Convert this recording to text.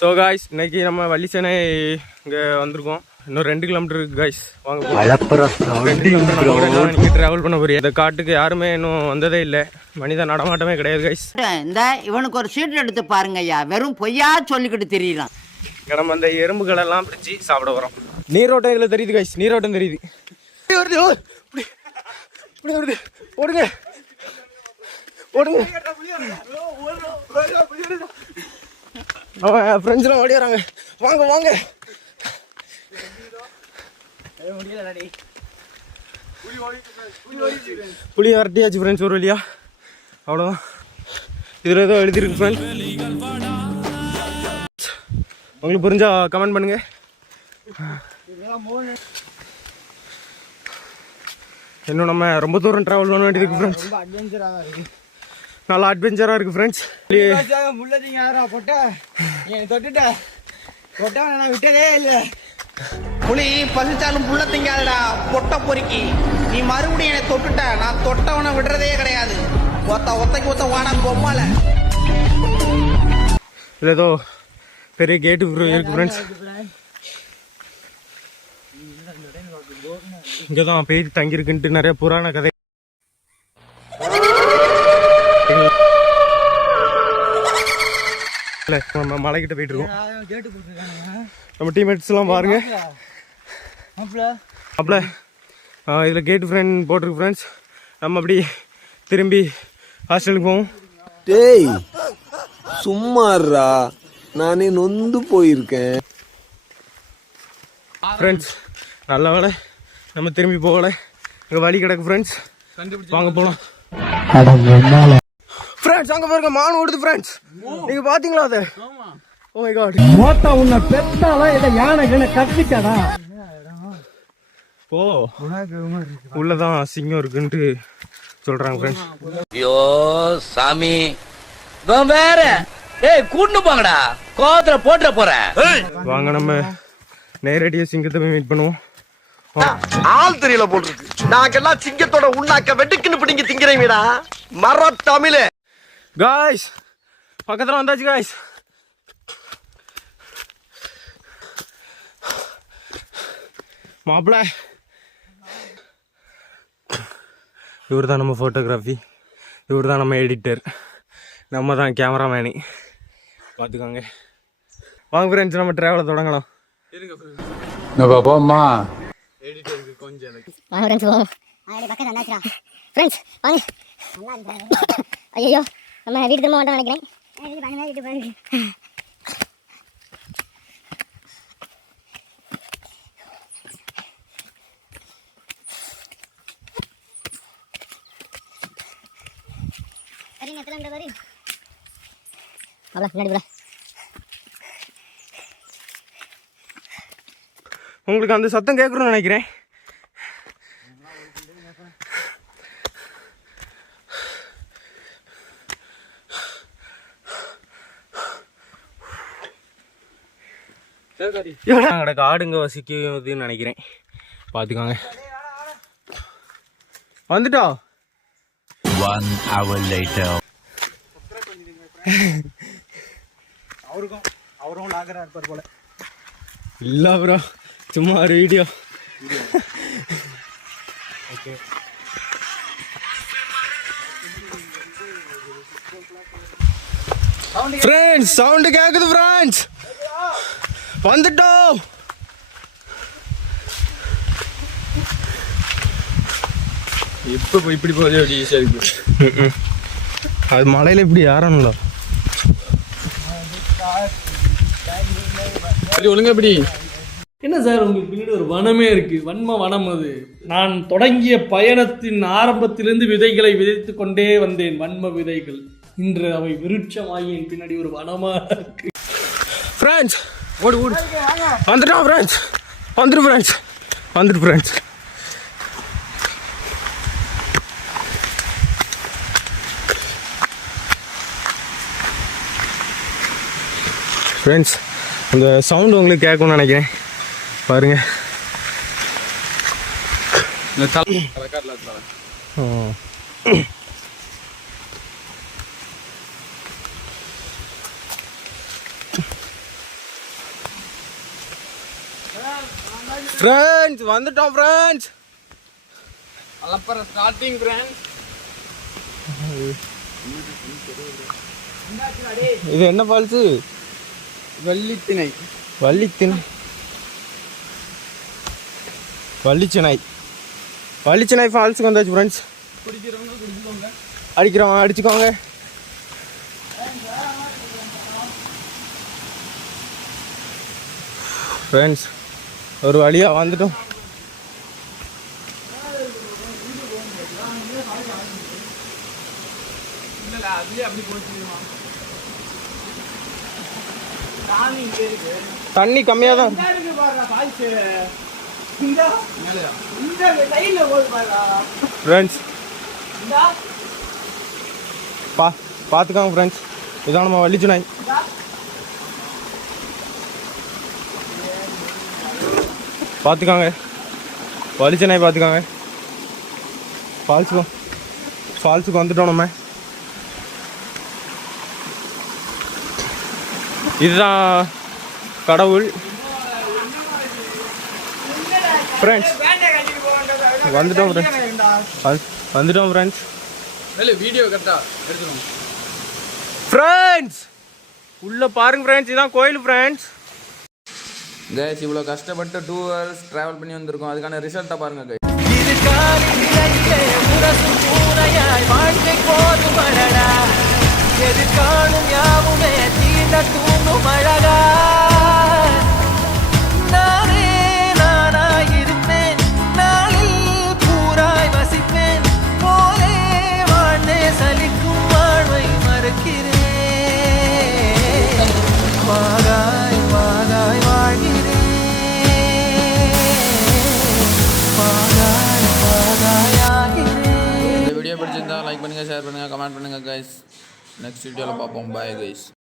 So guys இன்னைக்கு நம்ம வள்ளிச்சேனை இங்கே வந்திருக்கோம். இன்னும் 2 கிலோமீட்டர் இருக்கு காய்ஸ். வாங்க 2 கிலோமீட்டர் நீங்கள் ட்ராவல் பண்ண போறீங்க. இந்த காட்டுக்கு யாருமே இன்னும் வந்ததே இல்லை, மனித நடமாட்டமே கிடையாது காய்ஸ். இந்த இவனுக்கு ஒரு சீட் எடுத்து பாருங்க ஐயா, வெறும் பொய்யா சொல்லிக்கிட்டு தெரியலாம். நம்ம அந்த எறும்புகளெல்லாம் பிடிச்சி சாப்பிட வரோம். நீரோட்டம் இதில் தெரியுது காய்ஸ், நீரோட்டம் தெரியுது. ஓடுங்க ஓடுங்க. அவன் ஃப்ரெண்ட்ஸ்லாம் ஓடி வராங்க. வாங்க வாங்க. புளி வரட்டியாச்சு ஃப்ரெண்ட்ஸ் ஒரு வழியா. அவ்வளோதான். இதில் ஏதோ எழுதிருக்கு ஃப்ரெண்ட்ஸ். உங்களுக்கு புரிஞ்சா கமெண்ட் பண்ணுங்க. இன்னும் நம்ம ரொம்ப தூரம் ட்ராவல் பண்ண வேண்டியது இருக்கு ஃப்ரெண்ட்ஸ். நல்லா அட்வென்ச்சராக இருக்குது ஃப்ரெண்ட்ஸ். நான் விட்டதே இல்லை. புலி பசிச்சாலும் புள்ள திங்காதடா பொட்ட பொறுக்கி. நீ மறுபடியும் என்னை தொட்டுட்ட, நான் தொட்டவனை விடுறதே கிடையாது. ஒத்தைக்கு ஒத்த வாடா பொம்மால. இல்லை ஏதோ பெரிய கேட்டு இருக்கு ஃப்ரெண்ட்ஸ். இங்கே தான் பேய் தங்கியிருக்குன்ட்டு நிறைய புராண கதை. நம்ம மலைக்கிட்ட போயிட்டு இருக்கோம். நம்ம டீம்மேட்ஸ் எல்லாம் பாருங்க. அப்பல இதில் கேட்டு ஃப்ரெண்ட் போட்டிருக்கு ஃப்ரெண்ட்ஸ். நம்ம அப்படி திரும்பி ஹாஸ்டலுக்கு போவோம். டேய் சும்மாறா, நானே நொந்து போயிருக்கேன் ஃப்ரெண்ட்ஸ். நல்ல வேலை நம்ம திரும்பி போகல, இங்கே வழி கிடக்கு ஃப்ரெண்ட்ஸ். வாங்க போகலாம் ஃப்ரெண்ட்ஸ். அங்கே பாருங்க மான் ஓடுது ஃப்ரெண்ட்ஸ். நீங்க பாத்தீங்களா அது? Oh my God. மோட்டா உன்னை பெத்தால இத யானை கிண கட்டிட்டடா. ஓ உள்ளதான் சிங்கம் இருக்குன்ட்டு சொல்றாங்க ஃப்ரெண்ட்ஸ். ஐயோ சாமி வேற. ஏய் கூட்டு போங்கடா, கோவத்துல போட்டுற போறேன். வாங்க நம்ம நேரடியா சிங்கத்தை போய் மீட் பண்ணுவோம். ஆள் தெரியல போட்டுருக்கு. நாங்கெல்லாம் சிங்கத்தோட உண்ணாக்க வெட்டுக்குன்னு பிடிங்க திங்கிறீங்கடா மர தமிழே. காய்ஸ் பக்கத்துல வந்தாச்சு காய்ஸ். மாப்பிள்ள இவர் தான் நம்ம ஃபோட்டோகிராஃபி, இவர் தான் நம்ம எடிட்டர், நம்ம தான் கேமராமேனு பார்த்துக்கோங்க. வாங்க ஃப்ரெண்ட்ஸ் நம்ம ட்ராவலை தொடங்கலாம். போமா எடிட்டருக்கு கொஞ்சம் வாங்க ஃப்ரெண்ட்ஸ் போவோம். பக்கத்தில் வந்தாச்சுடா ஃப்ரெண்ட்ஸ் வாங்க. ஐயோ நம்ம வீட்டு திரும்ப மாட்டோம் நினைக்கிறேன். உங்களுக்கு அந்த சத்தம் கேட்குறோன்னு நினைக்கிறேன். கிடக்கு ஆடுங்க வசிக்குதுன்னு நினைக்கிறேன். பார்த்துக்கோங்க. வந்துட்டா. 1 hour later. அவரும் லாகரா இருப்பார் போல. இல்ல ப்ரோ, சும்மா ஒரு வீடியோ. ஓகே ஃப்ரெண்ட்ஸ், சவுண்ட் கேக்குது ஃப்ரெண்ட்ஸ். வந்துட்டோம். இப்போ இப்படி போதே அப்படி ஈஸியாக இருக்கு. அது மலையில் இப்படி யாரணும்ல ஒழுங்கா இப்படி. என்ன சார் உங்களுக்கு பின்னாடி ஒரு வனமே இருக்கு, வன்ம வனம் அது. நான் தொடங்கிய பயணத்தின் ஆரம்பத்திலிருந்து விதைகளை விதைத்து கொண்டே வந்தேன், வன்ம விதைகள். இன்று அவை விருட்சமாகி என் பின்னாடி ஒரு வனமா இருக்கு. ஃப்ரெண்ட்ஸ் ஓடு ஓடு. வந்துட்டோம் ஃப்ரெண்ட்ஸ். வந்துட்டு ஃப்ரெண்ட்ஸ், வந்துட்டு ஃப்ரெண்ட்ஸ். ஃப்ரெண்ட்ஸ் அந்த சவுண்டு உங்களுக்கு கேட்கும்னு நினைக்கிறேன். பாருங்க. ஃப்ரெண்ட்ஸ் வந்துட்டோம் ஃப்ரெண்ட்ஸ். அலப்பற starting friends. இது என்ன ஃபால்ஸு? வள்ளித்திணை. வள்ளித்திணை வள்ளிச்சிணை வள்ளிச்சிணை ஃபால்ஸுக்கு வந்தாச்சு ஃப்ரெண்ட்ஸ். அடிக்கிறவங்க அடிச்சுக்கோங்க. ஃப்ரெண்ட்ஸ் ஒரு வழியாக வந்துட்டோம். தண்ணி கம்மியாக தான் ஃப்ரெண்ட்ஸ். பார்த்துக்காங்க ஃப்ரெண்ட்ஸ். இதான் நம்ம வள்ளிச்சிணை. பார்த்துக்காங்க வள்ளிச்சிணை பார்த்துக்காங்க. ஃபால்ஸுக்கு வந்துட்டோம் நம்ம. இதுதான் கடவுள் ஃப்ரெண்ட்ஸ். வந்துட்டோம் ஃப்ரெண்ட்ஸ். வீடியோ கரெக்டாக எடுத்துக்கணும் ஃப்ரெண்ட்ஸ். உள்ள பாருங்க ஃப்ரெண்ட்ஸ், இதுதான் கோயில் ஃப்ரெண்ட்ஸ். கைஸ் இவ்வளோ கஷ்டப்பட்டு 2 hours ட்ராவல் பண்ணி வந்திருக்கோம். அதுக்கான ரிசல்ட்டை பாருங்க கைஸ். இந்த வீடியோ பிடிச்சிருந்தா லைக் பண்ணுங்க, ஷேர் பண்ணுங்க, கமெண்ட் பண்ணுங்க கைஸ். நெக்ஸ்ட் வீடியோவில் பார்ப்போம். Bye guys.